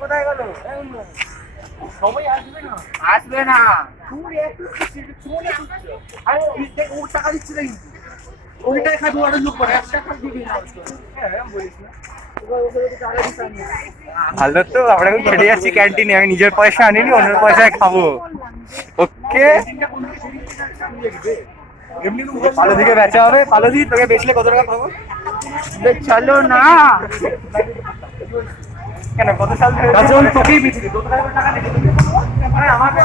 কোথায় গেল? সবাই আসবে না, আসবে না। তুই একটু আরে ও টাকা দিচ্ছে না কিন্তু ওইটাই খাবি ওটা লোক করে একটা খাবি দিবি না বলিস না। ভালো তো, আমরা এখন খেতে যাচ্ছি ক্যান্টিনে, আমি নিজের পয়সা আনিনি, অন্যের পয়সায় খাবো। ওকে, পালো দিকে বেচা হবে। পালো দি, তোকে বেচলে কত টাকা পাবো? চলো না। কেন, কত সাল ধরে তোকেই বেচি টাকা দিবি? আরে আমাকে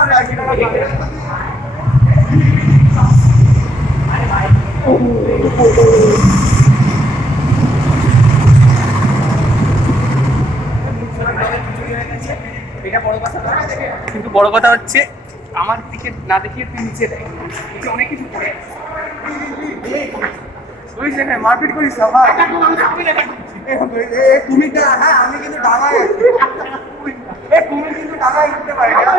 কিন্তু বড় কথা হচ্ছে আমার দিকে না দেখিয়ে তুই নিচে দেখ, নিচে অনেক কিছু পড়ে আছে। তুই সেখানে মারপিট করিস না ভাই। তুমি হ্যাঁ আমি কিন্তু ডাঙায় আছি। তুমি কিন্তু টাকাই করতে পারি না।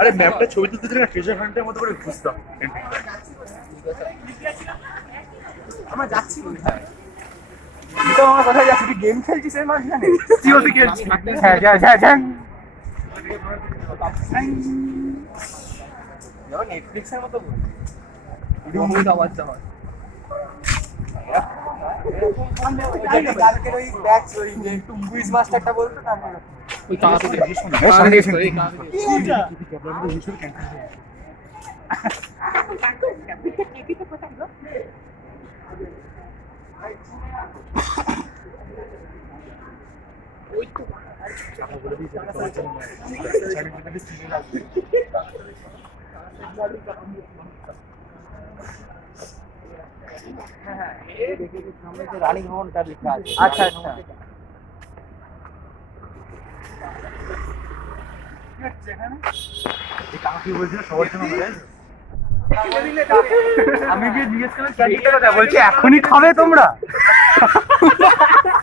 আরে ম্যাপটা ছবি তুলতে দিলে ট্রেজার হান্টের মতো করে ঘুরতাম। আমরা যাচ্ছি কোথায়? তো আমার কোথায় যাচ্ছি? তুই গেম খেলছিস এর মাঝখানে? সিওসি খেলছিস? হ্যাঁ, যা যা যা। নেটফ্লিক্সের মতো আওয়াজটা হয়। কালকের ওই ব্যাচ ওই একটু কুইজ মাস্টারটা বলতো না ওই কাগজে রানী ভবনটা লেখা আছে। আচ্ছা আচ্ছা। আমি গিয়ে জিজ্ঞেস করলাম ক্যান্টিনটা কোথায়, বলছে এখনই খাবে তোমরা?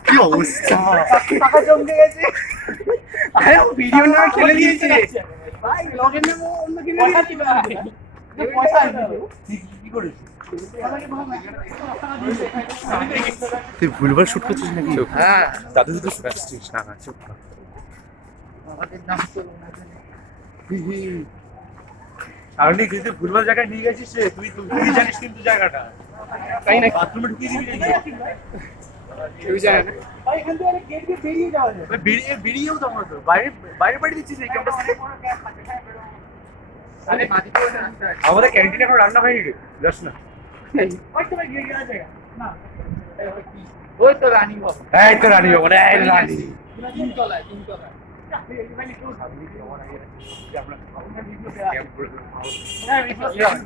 কি অবস্থা, টাকা জমে গেছে। আরে ভিডিও নামে খেলে দিয়েছে। ভাই লগের নামে অন্য কিনে দিয়েছে। পয়সা আছে কি করিস? তুই ভুলভাল শুট করছিস নাকি? হ্যাঁ, দাদু তো শুট করছিস না? চুপ কর। আমাদের নাম তো সামনে কিন্তু ভুলভাল জায়গায় নিয়ে গেছিস রে, তুই তুই জানিস কিন্তু জায়গাটা। তাই না, বাথরুমে ঢুকিয়ে দিবি নাকি? কেউ জানে না। ভাই এখান থেকে অনেক গেট দিয়ে বেরিয়ে যাওয়া যায়। বেরিয়েও তো আমরা তো বাইরে বাইরে বাড়ি দিচ্ছিস এই ক্যাম্পাস থেকে। আরে মাটিতে ওটা রাস্তা আছে। আমাদের ক্যান্টিনে এখন রান্না হয়নি রে, যাস না। ওই তো ভাই গিয়ে গেছে জায়গা না ওই তো রানী ভবন। এই তো রানী বাবা, এই রানী। তিনতলায় তিনতলায়।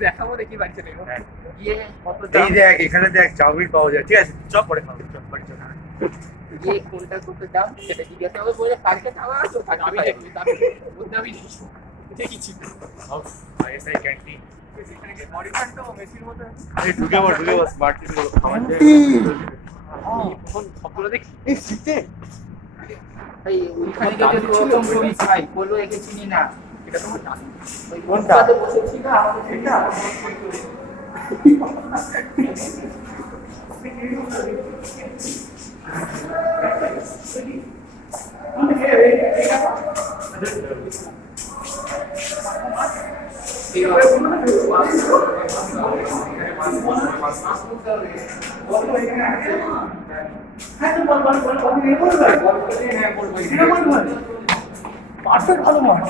দেখাবো দেখি বাড়ি চলে গেলো। গিয়ে কত এই দেখ এখানে দেখ চাউমিন পাওয়া যায়, ঠিক আছে চপ পরে খাবো, চপ বাড়ি চল। গিয়ে কোনটা করতে দাম সেটা জিজ্ঞাসা হবে, বলে কালকে খাওয়া তো আমি দেখবি তারপর বলতে আমি দেখেছি। আইএসআই ক্যান্টিন ঢুকে বস স্মার্ট টিভি খাওয়ার ফোন সবগুলো দেখি এই শীতে ভাই ওইখানে যদি প্রথম ছবি চাই বলবো একে চিনি না। এটা তোমার জানি ওই কোনটা? কোনটাতে বসেছি না আমাদের এটা এইভাবে হ্যাঁ, তো বল বল বল বল এই বল বল এটা বল বল পারফেক্ট ভালো মাছ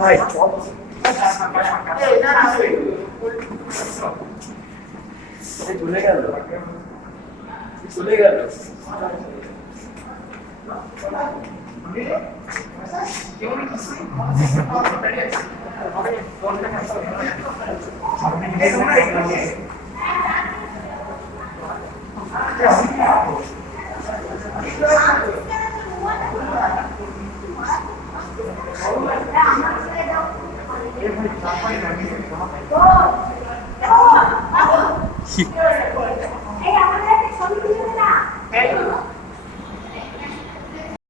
ভাই চলে গেল চলে গেল কি